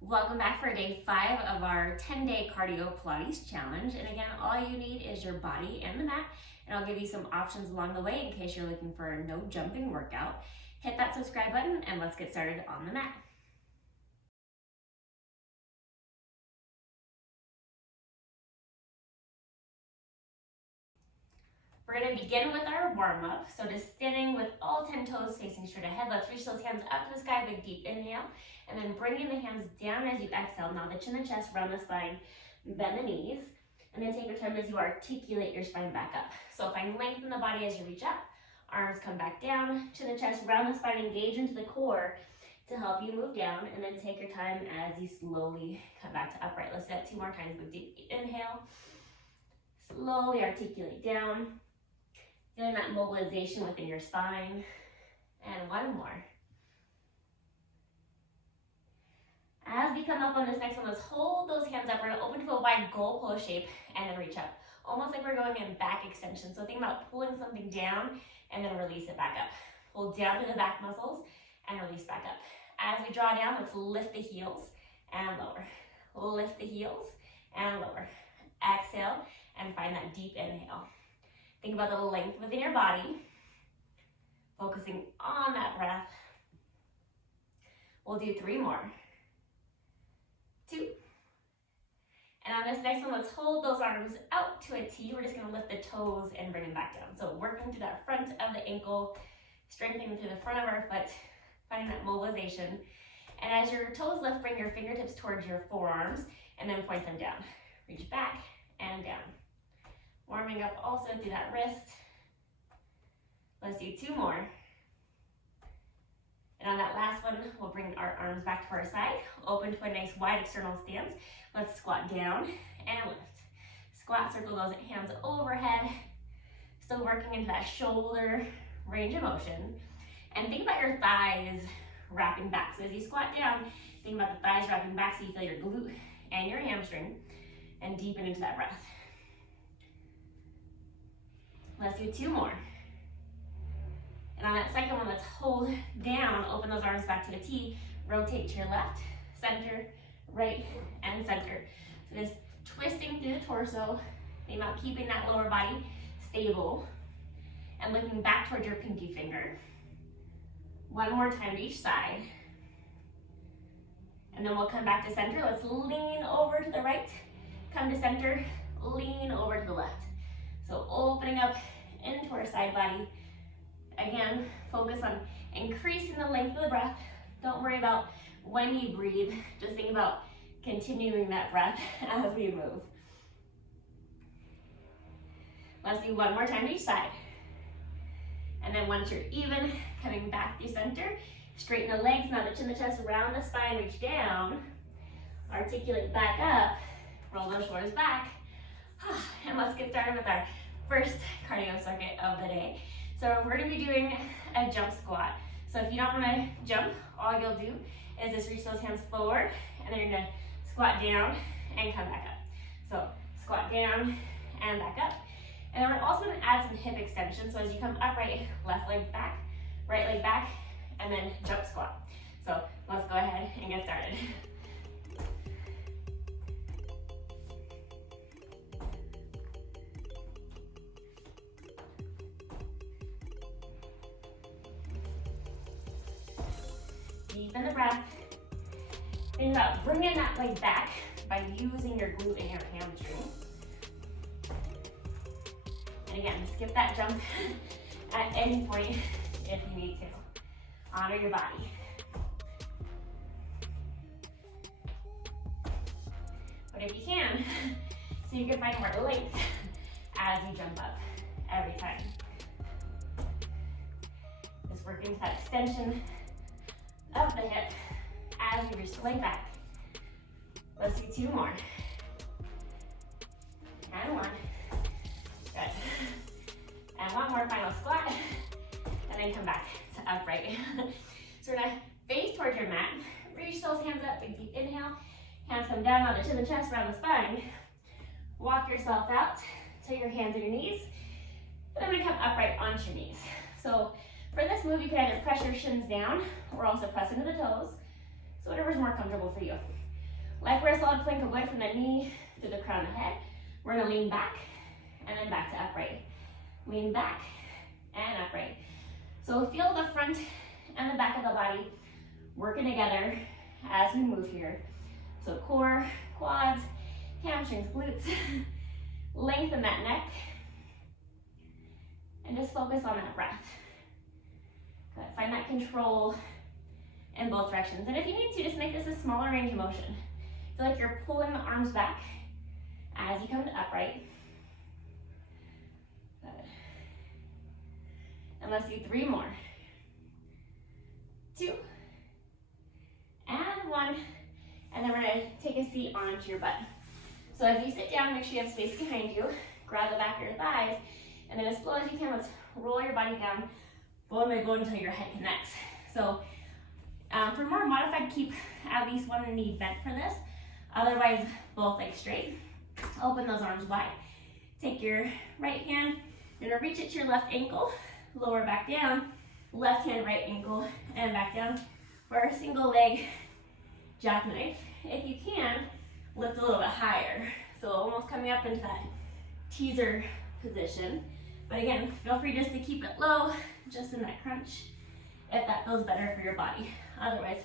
Welcome back for day 5 of our 10-day cardio Pilates challenge. And again, all you need is your body and the mat, and I'll give you some options along the way in case you're looking for a no jumping workout. Hit that subscribe button and let's get started on the mat. We're going to begin with our warm-up. So just standing with all 10 toes facing straight ahead. Let's reach those hands up to the sky, big deep inhale. And then bringing the hands down as you exhale. Now the chin and chest, round the spine, bend the knees. And then take your time as you articulate your spine back up. So find length in the body as you reach up. Arms come back down, chin and chest, round the spine, engage into the core to help you move down. And then take your time as you slowly come back to upright. Let's do that 2 more times. Big deep inhale. Slowly articulate down. Feeling that mobilization within your spine. And 1 more. As we come up on this next one, let's hold those hands up. We're going to open to a wide goal pose shape and then reach up. Almost like we're going in back extension. So think about pulling something down and then release it back up. Pull down to the back muscles and release back up. As we draw down, let's lift the heels and lower. Lift the heels and lower. Exhale and find that deep inhale. Think about the length within your body, focusing on that breath. We'll do 3 more. 2. And on this next one, let's hold those arms out to a T. We're just going to lift the toes and bring them back down. So working through that front of the ankle, strengthening through the front of our foot, finding that mobilization. And as your toes lift, bring your fingertips towards your forearms and then point them down. Reach back and down. Warming up also through that wrist. Let's do 2 more. And on that last one, we'll bring our arms back to our side. Open to a nice wide external stance. Let's squat down and lift. Squat, circle those hands overhead. Still working into that shoulder range of motion. And think about your thighs wrapping back. So as you squat down, think about the thighs wrapping back so you feel your glute and your hamstring. And deepen into that breath. Let's do 2 more. And on that second one, let's hold down, open those arms back to a T, rotate to your left, center, right, and center. So just twisting through the torso, think about keeping that lower body stable, and looking back towards your pinky finger. 1 more time to each side. And then we'll come back to center. Let's lean over to the right, come to center, lean over to the left. So opening up into our side body. Again, focus on increasing the length of the breath. Don't worry about when you breathe. Just think about continuing that breath as we move. Let's do 1 more time to each side. And then once you're even, coming back through center, straighten the legs. Now the chin, the chest, round the spine, reach down. Articulate back up. Roll those shoulders back. And let's get started with our first cardio circuit of the day. So we're going to be doing a jump squat. So if you don't want to jump, all you'll do is just reach those hands forward, and then you're going to squat down and come back up. So squat down and back up. And then we're also going to add some hip extension. So as you come upright, left leg back, right leg back, and then jump squat. So let's go ahead and get started. Deepen the breath. Think about bringing that leg back by using your glute and your hamstring. And again, skip that jump at any point if you need to. Honor your body. But if you can, so you can find more length as you jump up every time. Just working to that extension of the hip as you reach the leg back. Let's do 2 more. And 1. Good. And 1 more final squat. And then come back to upright. So we're going to face towards your mat. Reach those hands up, big deep inhale. Hands come down on the chin and chest, around the spine. Walk yourself out to your hands and your knees. And then we're going to come upright onto your knees. So for this move, you can either press your shins down or also press into the toes. So whatever's more comfortable for you. Like we're a solid plank away from the knee to the crown of the head. We're gonna lean back and then back to upright. Lean back and upright. So feel the front and the back of the body working together as we move here. So core, quads, hamstrings, glutes. Lengthen that neck. And just focus on that breath. Good. Find that control in both directions. And if you need to, just make this a smaller range of motion. Feel like you're pulling the arms back as you come to upright. Good. And let's do 3 more. 2. And 1. And then we're gonna take a seat onto your butt. So as you sit down, make sure you have space behind you. Grab the back of your thighs. And then as slow as you can, let's roll your body down, bone by bone until your head connects. So for more modified, keep at least one knee bent for this. Otherwise, both legs straight. Open those arms wide. Take your right hand, you're gonna reach it to your left ankle, lower back down, left hand, right ankle, and back down for our single leg jackknife. If you can, lift a little bit higher. So almost coming up into that teaser position. But again, feel free just to keep it low, just in that crunch, if that feels better for your body. Otherwise,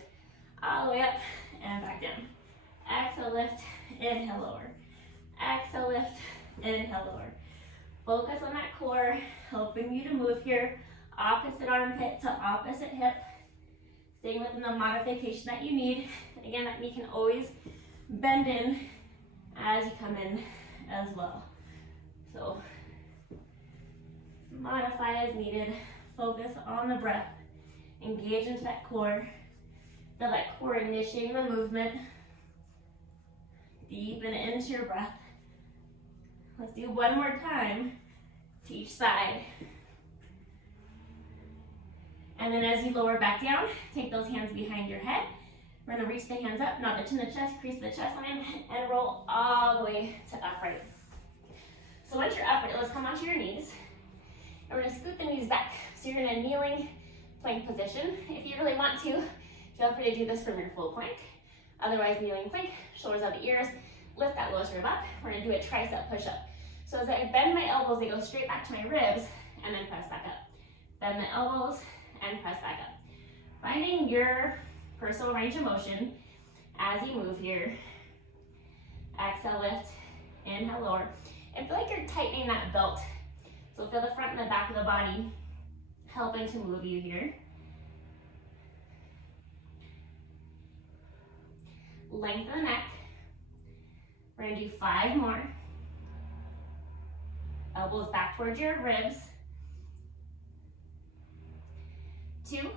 all the way up and back down. Exhale, lift, inhale, lower. Exhale, lift, inhale, lower. Focus on that core, helping you to move here. Opposite armpit to opposite hip. Staying within the modification that you need. And again, that knee can always bend in as you come in as well. So, modify as needed. Focus on the breath. Engage into that core. Feel that core initiating the movement. Deepen into your breath. Let's do 1 more time to each side. And then as you lower back down, take those hands behind your head. We're gonna reach the hands up, nod the chin to the chest, crease the chest line, and roll all the way to upright. So once you're upright, let's come onto your knees. And we're gonna scoot the knees back. So you're in a kneeling plank position. If you really want to, feel free to do this from your full plank. Otherwise, kneeling plank, shoulders out the ears, lift that lowest rib up. We're gonna do a tricep push-up. So as I bend my elbows, they go straight back to my ribs, and then press back up. Bend the elbows, and press back up. Finding your personal range of motion as you move here. Exhale, lift, inhale, lower. And feel like you're tightening that belt. So feel the front and the back of the body helping to move you here. Lengthen the neck. We're gonna do 5 more. Elbows back towards your ribs. 2,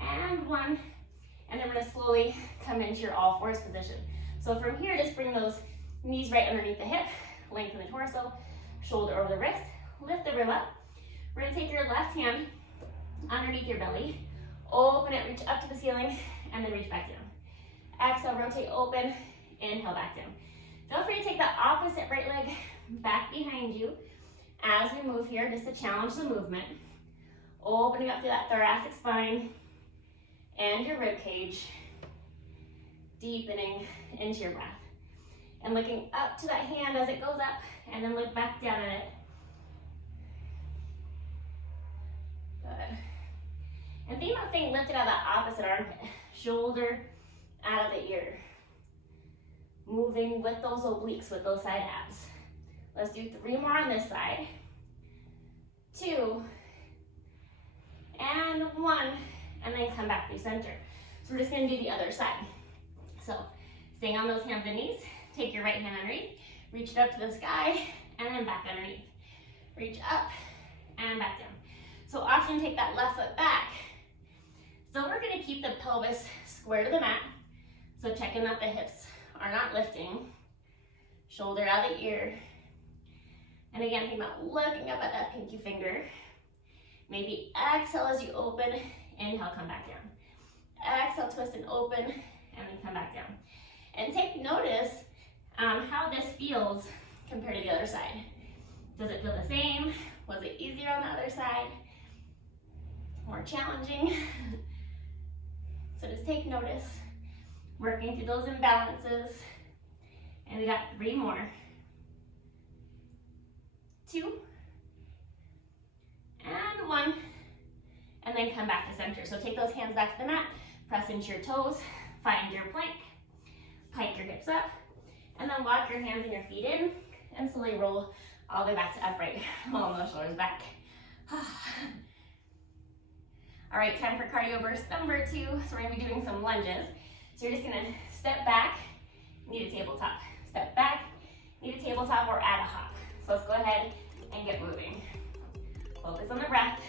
and 1, and then we're gonna slowly come into your all fours position. So from here, just bring those knees right underneath the hip, lengthen the torso, shoulder over the wrist, lift the rib up. We're gonna take your left hand underneath your belly, open it, reach up to the ceiling, and then reach back down. Exhale, rotate, open, inhale, back down. Feel free to take the opposite right leg back behind you as we move here, just to challenge the movement. Opening up through that thoracic spine and your rib cage, deepening into your breath. And looking up to that hand as it goes up, and then look back down at it. Good. And think about staying lifted out of that opposite armpit, shoulder out of the ear. Moving with those obliques, with those side abs. Let's do 3 more on this side. 2, and 1, and then come back through center. So we're just gonna do the other side. So staying on those hands and knees, take your right hand underneath, reach it up to the sky, and then back underneath. Reach up and back down. So often take that left foot back. So we're gonna keep the pelvis square to the mat. So checking that the hips are not lifting. Shoulder out of the ear. And again, think about looking up at that pinky finger. Maybe exhale as you open, inhale, come back down. Exhale, twist and open, and then come back down. And take notice how this feels compared to the other side. Does it feel the same? Was it easier on the other side? More challenging? So just take notice Working through those imbalances. And we got 3 more. 2. And 1. And then come back to center. So take those hands back to the mat, press into your toes, find your plank, pike your hips up, and then walk your hands and your feet in, and slowly roll all the way back to upright. Roll those shoulders back. All right, time for cardio burst number 2. So we're gonna be doing some lunges. So you're just gonna step back, need a tabletop. Step back, need a tabletop, or add a hop. So let's go ahead and get moving. Focus on the breath.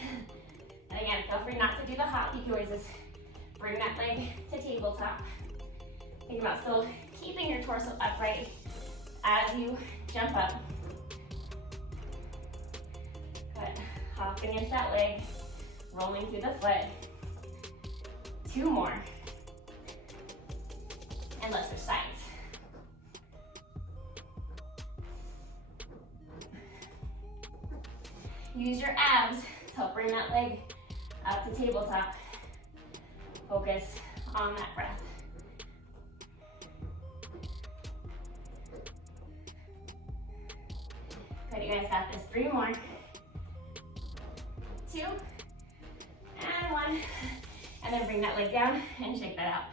And again, feel free not to do the hop. You can always just bring that leg to tabletop. Think about still keeping your torso upright as you jump up. Good. Hopping into that leg, rolling through the foot. 2 more. And let's switch sides. Use your abs to help bring that leg up to tabletop. Focus on that breath. Good, you guys got this. 3 more. 2. And 1. And then bring that leg down and shake that out.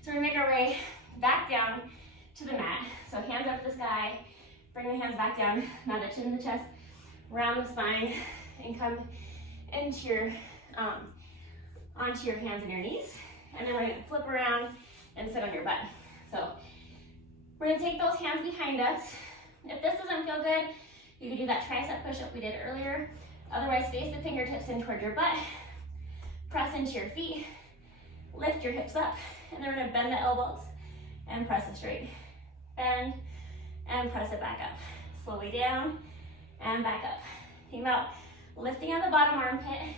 So we're gonna make our way back down to the mat. So hands up to the sky, bring the hands back down, now the chin to the chest, round the spine, and come into your, onto your hands and your knees. And then we're gonna flip around and sit on your butt. So we're gonna take those hands behind us. If this doesn't feel good, you can do that tricep push-up we did earlier. Otherwise, face the fingertips in toward your butt, press into your feet, lift your hips up, and then we're gonna bend the elbows and press it straight. Bend and press it back up. Slowly down and back up. Think about lifting on the bottom armpit.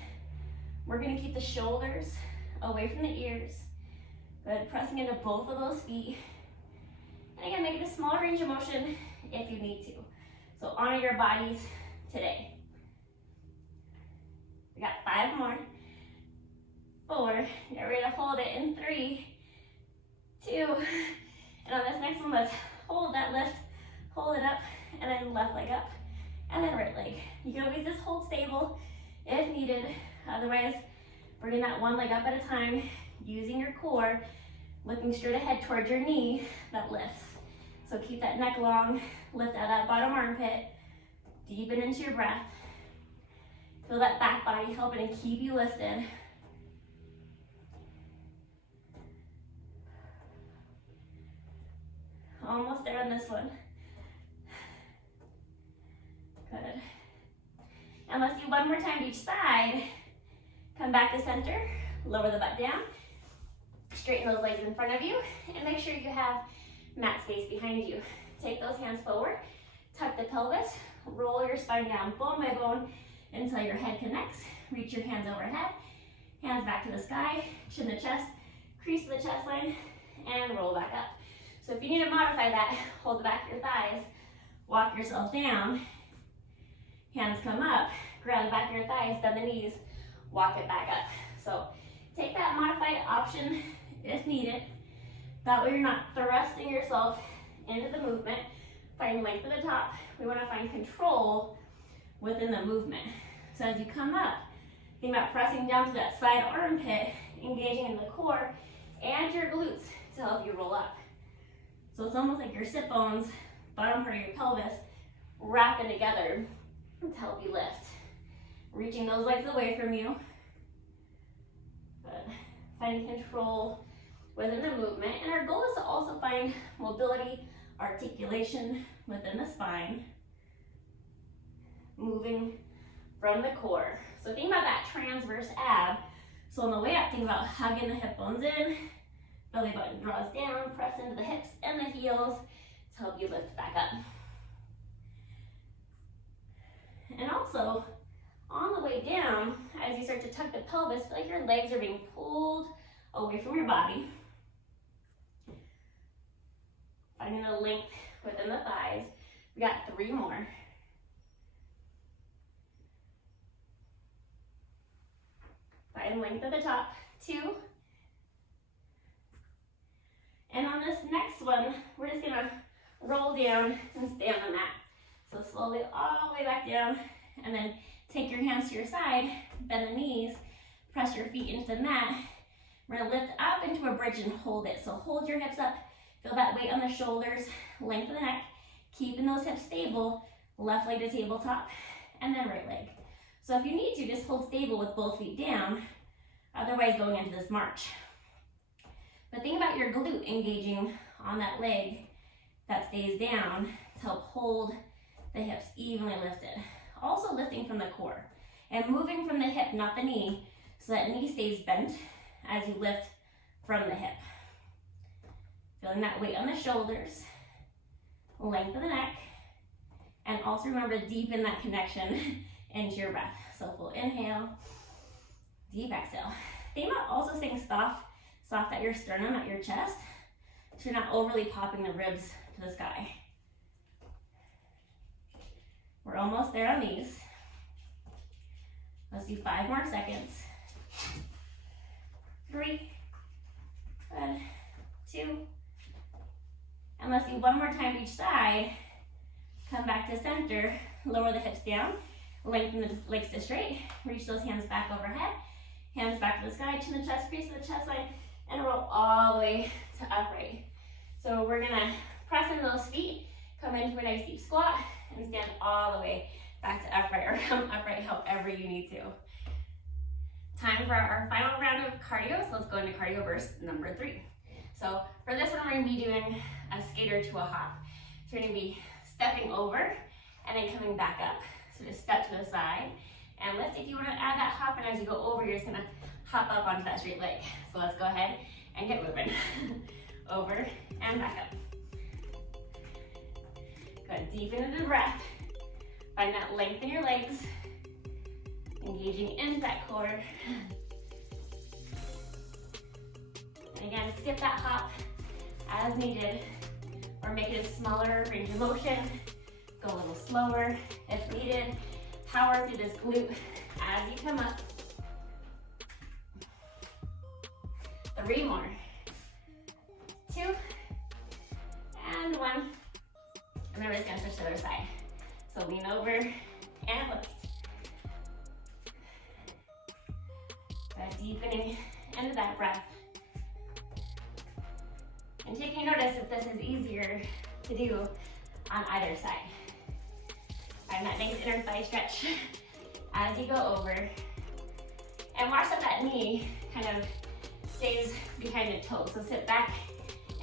We're gonna keep the shoulders away from the ears. Good, pressing into both of those feet. And again, make it a small range of motion if you need to. So honor your bodies today. We got 5 more. 4, get ready to hold it in 3, 2, and on this next one, let's hold that lift, hold it up, and then left leg up, and then right leg. You can always just hold stable if needed. Otherwise, bringing that one leg up at a time, using your core, looking straight ahead towards your knee, that lifts. So keep that neck long, lift out that bottom armpit, deepen into your breath. Feel that back body helping to keep you lifted. Almost there on this one. Good. And let's do 1 more time to each side. Come back to center, lower the butt down, straighten those legs in front of you, and make sure you have mat space behind you. Take those hands forward, tuck the pelvis, roll your spine down bone by bone until your head connects. Reach your hands overhead, hands back to the sky, chin to chest, crease the chest line, and roll back up. So if you need to modify that, hold the back of your thighs, walk yourself down, hands come up, grab the back of your thighs, bend the knees, walk it back up. So take that modified option if needed. That way you're not thrusting yourself into the movement. Find length at the top. We want to find control within the movement. So as you come up, think about pressing down to that side armpit, engaging in the core and your glutes to help you roll up. So it's almost like your sit bones, bottom part of your pelvis, wrapping together to help you lift. Reaching those legs away from you. Good. Finding control within the movement. And our goal is to also find mobility, articulation within the spine. Moving from the core. So think about that transverse ab. So on the way up, think about hugging the hip bones in. Belly button draws down, press into the hips and the heels to help you lift back up. And also, on the way down, as you start to tuck the pelvis, feel like your legs are being pulled away from your body. Finding the length within the thighs. We got 3 more. Find length at the top. 2, And on this next one, we're just gonna roll down and stay on the mat. So slowly all the way back down, and then take your hands to your side, bend the knees, press your feet into the mat. We're gonna lift up into a bridge and hold it. So hold your hips up, feel that weight on the shoulders, lengthen the neck, keeping those hips stable, left leg to tabletop, and then right leg. So if you need to, just hold stable with both feet down, otherwise going into this march. But think about your glute engaging on that leg that stays down to help hold the hips evenly lifted. Also lifting from the core and moving from the hip, not the knee, so that knee stays bent as you lift from the hip. Feeling that weight on the shoulders, lengthen the neck, and also remember to deepen that connection into your breath. So full inhale, deep exhale. Think about also staying soft at your sternum, at your chest, so you're not overly popping the ribs to the sky. We're almost there on these. Let's do 5 more seconds. 3, and 2, and let's do 1 more time each side. Come back to center, lower the hips down, lengthen the legs to straight, reach those hands back overhead, hands back to the sky, chin to chest, crease to the chest line, and roll all the way to upright. So we're gonna press into those feet, come into a nice deep squat, and stand all the way back to upright, or come upright however you need to. Time for our final round of cardio, so let's go into cardio burst number 3. So for this one, we're gonna be doing a skater to a hop. So you're gonna be stepping over and then coming back up. So just step to the side and lift. If you wanna add that hop, and as you go over, you're just gonna hop up onto that straight leg. So let's go ahead and get moving. Over and back up. Good, deepen into the breath. Find that length in your legs. Engaging into that core. And again, skip that hop as needed, or make it a smaller range of motion. Go a little slower if needed. Power through this glute as you come up. 3 more. 2, and 1. And then we're just gonna switch to the other side. So lean over and lift. Deepening into that breath. And taking notice if this is easier to do on either side. Find that nice inner thigh stretch as you go over. And watch that knee kind of stays behind the toe. So sit back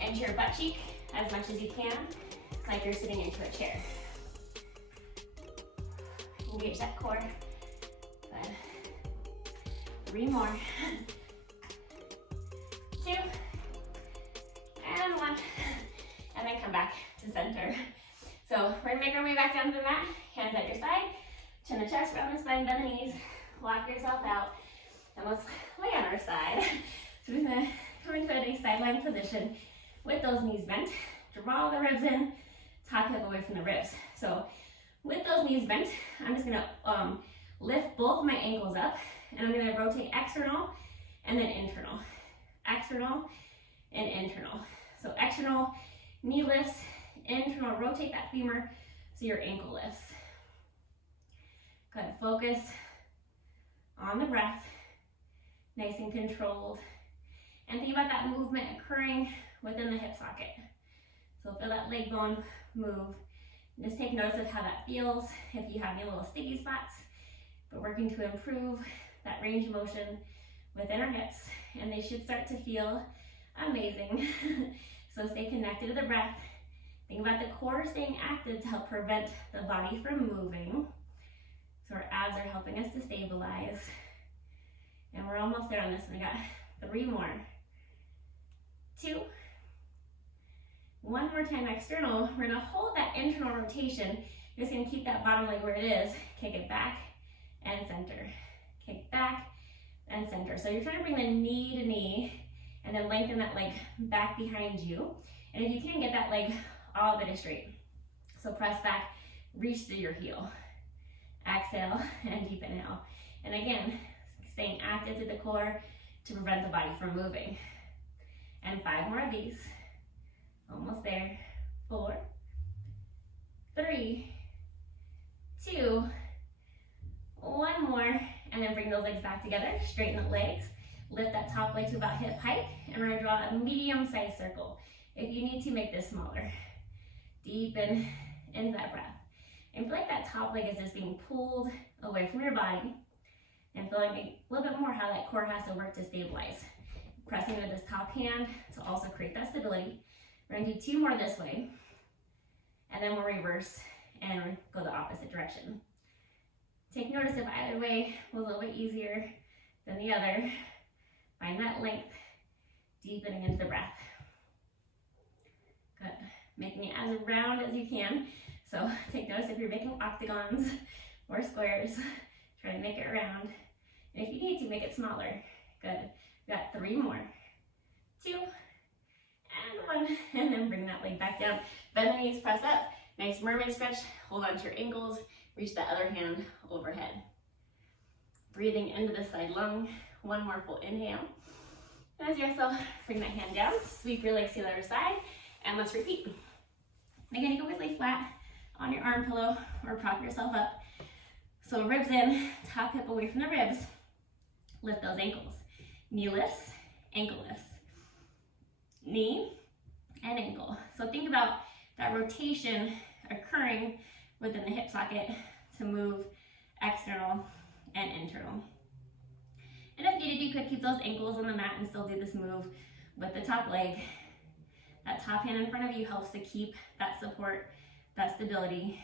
into your butt cheek as much as you can, like you're sitting into a chair. Engage that core. Good. 3 more. 2, and 1. And then come back to center. So we're gonna make our way back down to the mat, hands at your side, chin to chest, round the spine, bend the knees, lock yourself out, and let's lay on our side. So we're gonna come into a nice sideline position with those knees bent, draw the ribs in, top hip away from the ribs. So with those knees bent, I'm just gonna lift both of my ankles up, and I'm gonna rotate external and then internal. External and internal. So external, knee lifts, internal, rotate that femur so your ankle lifts. Good, focus on the breath, nice and controlled. And think about that movement occurring within the hip socket. So feel that leg bone move. Just take notice of how that feels, if you have any little sticky spots. We're working to improve that range of motion within our hips, and they should start to feel amazing. So stay connected to the breath. Think about the core staying active to help prevent the body from moving. So our abs are helping us to stabilize. And we're almost there on this one. We got 3 more. 2. 1 more time external. We're gonna hold that internal rotation. You're just gonna keep that bottom leg where it is. Kick it back and center. Kick back and center. So you're trying to bring the knee to knee and then lengthen that leg back behind you. And if you can, get that leg all the way straight. So press back, reach through your heel. Exhale and deep inhale. And again, staying active to the core to prevent the body from moving. And 5 more of these. Almost there. 4, 3, 2, 1 more, and then bring those legs back together. Straighten the legs. Lift that top leg to about hip height, and we're gonna draw a medium-sized circle. If you need to, make this smaller. Deepen into that breath. And feel like that top leg is just being pulled away from your body, and feeling a little bit more how that core has to work to stabilize. Pressing into this top hand to also create that stability. We're gonna do 2 more this way, and then we'll reverse and go the opposite direction. Take notice if either way was a little bit easier than the other. Find that length, deepening into the breath. Good. Making it as round as you can. So take notice if you're making octagons or squares. Try to make it round. And if you need to, make it smaller. Good. We got 3 more. 2, and 1. And then bring that leg back down. Bend the knees, press up. Nice mermaid stretch. Hold on to your ankles. Reach that other hand overhead. Breathing into the side lung. 1 more full inhale. And as you exhale, bring that hand down. Sweep your legs to the other side. And let's repeat. Again, you can always lay flat on your arm pillow or prop yourself up. So ribs in, top hip away from the ribs. Lift those ankles. Knee lifts, ankle lifts. Knee and ankle. So think about that rotation occurring within the hip socket to move external and internal. And if needed, you could keep those ankles on the mat and still do this move with the top leg. That top hand in front of you helps to keep that support, that stability,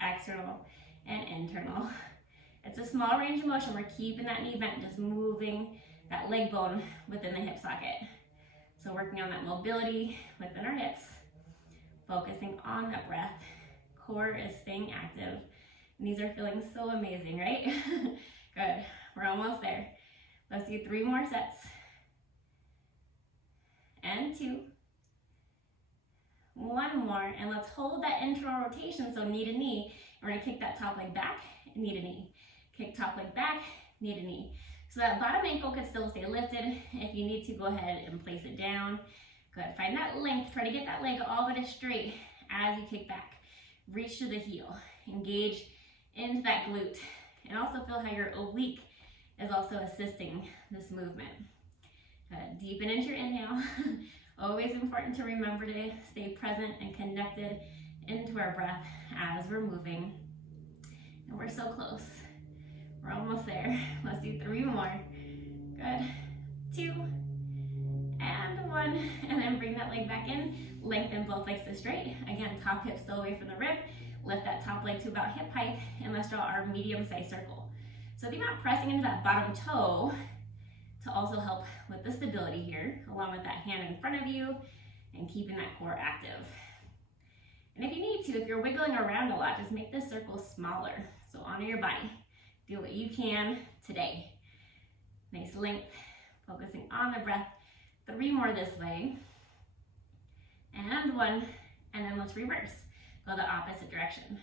external and internal. It's a small range of motion. We're keeping that knee bent, just moving that leg bone within the hip socket. So working on that mobility within our hips, focusing on that breath. Core is staying active. And these are feeling so amazing, right? Good, we're almost there. Let's do 3 more sets. And 2. 1 more, and let's hold that internal rotation, so knee to knee. We're gonna kick that top leg back, knee to knee. Kick top leg back, knee to knee. So that bottom ankle could still stay lifted. If you need to, go ahead and place it down. Good, find that length. Try to get that leg all the way straight as you kick back. Reach to the heel, engage into that glute, and also feel how your oblique is also assisting this movement. Deepen into your inhale. Always important to remember to stay present and connected into our breath as we're moving. And we're so close. We're almost there. Let's do 3 more. Good. 2, and 1. And then bring that leg back in. Lengthen both legs to straight. Again, top hip still away from the rib. Lift that top leg to about hip height. And let's draw our medium-sized circle. So think about pressing into that bottom toe to also help with the stability here, along with that hand in front of you and keeping that core active. And if you need to, if you're wiggling around a lot, just make this circle smaller. So honor your body. Do what you can today. Nice length, focusing on the breath. 3 more this way. And 1, and then let's reverse. Go the opposite direction.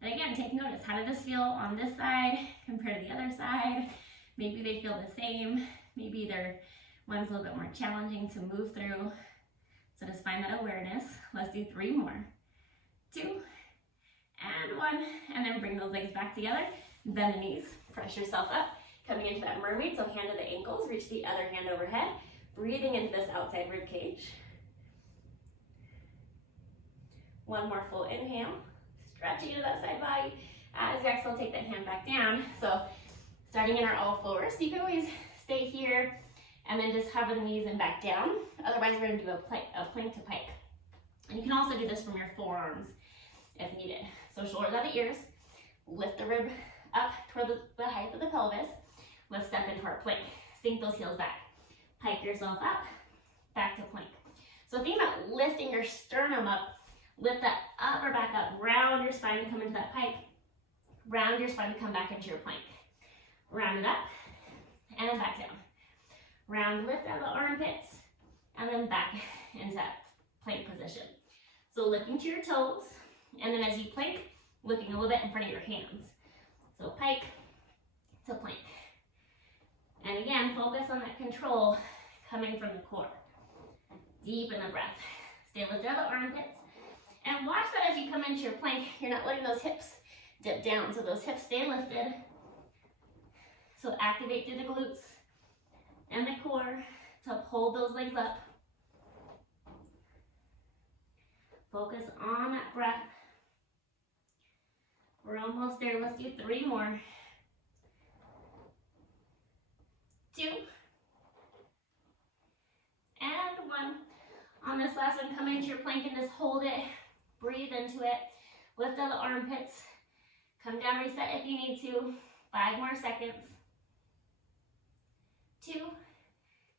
And again, take notice, how did this feel on this side compared to the other side? Maybe they feel the same. Maybe one's a little bit more challenging to move through. So just find that awareness. Let's do 3 more. 2, and 1, and then bring those legs back together. Bend the knees, press yourself up. Coming into that mermaid, so hand to the ankles, reach the other hand overhead. Breathing into this outside rib cage. 1 more full inhale. Stretching into that side body. As you exhale, take that hand back down. So starting in our all fours. So you can always stay here and then just hover the knees and back down. Otherwise, we're gonna do a plank to pike. And you can also do this from your forearms if needed. So shoulders out the ears. Lift the rib up toward the height of the pelvis. Let's step into our plank. Sink those heels back. Pike yourself up, back to plank. So think about lifting your sternum up. Lift that upper back up. Round your spine to come into that pike. Round your spine to come back into your plank. Round it up, and then back down. Round, lift out of the armpits, and then back into that plank position. So lifting to your toes, and then as you plank, looking a little bit in front of your hands. So pike to plank. And again, focus on that control coming from the core. Deepen the breath. Stay lifted out of the armpits. And watch that as you come into your plank, you're not letting those hips dip down, so those hips stay lifted. So activate through the glutes and the core to hold those legs up. Focus on that breath. We're almost there. Let's do 3 more. 2. And 1. On this last one, come into your plank and just hold it. Breathe into it. Lift out the armpits. Come down, reset if you need to. 5 more seconds. 2.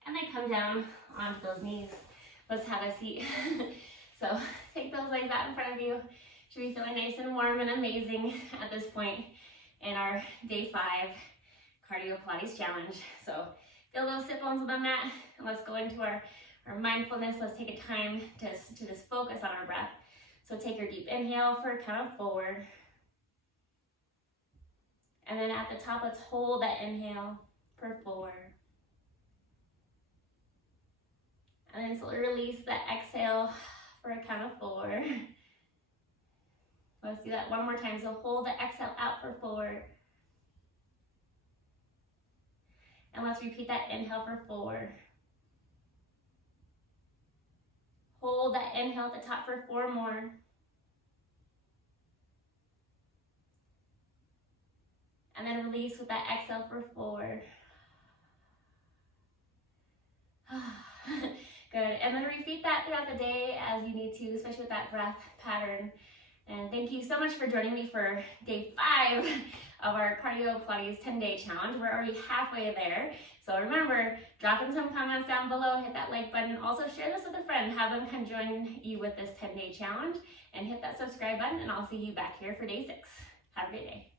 And then come down onto those knees. Let's have a seat. So take those legs out in front of you. Should be feeling nice and warm and amazing at this point in our day 5 cardio Pilates challenge. So feel those sit bones on the mat, and let's go into our mindfulness. Let's take a time to just focus on our breath. So take your deep inhale for a count of 4. And then at the top, let's hold that inhale for 4. And then slowly release that exhale for a count of 4. Let's do that one more time. So hold the exhale out for 4. And let's repeat that inhale for 4. Hold that inhale at the top for 4 more. And then release with that exhale for 4. Good. And then repeat that throughout the day as you need to, especially with that breath pattern. And thank you so much for joining me for day 5 of our Cardio Pilates 10-day challenge. We're already halfway there. So remember, drop in some comments down below, hit that like button. Also share this with a friend, have them come join you with this 10-day challenge, and hit that subscribe button, and I'll see you back here for day 6. Have a great day.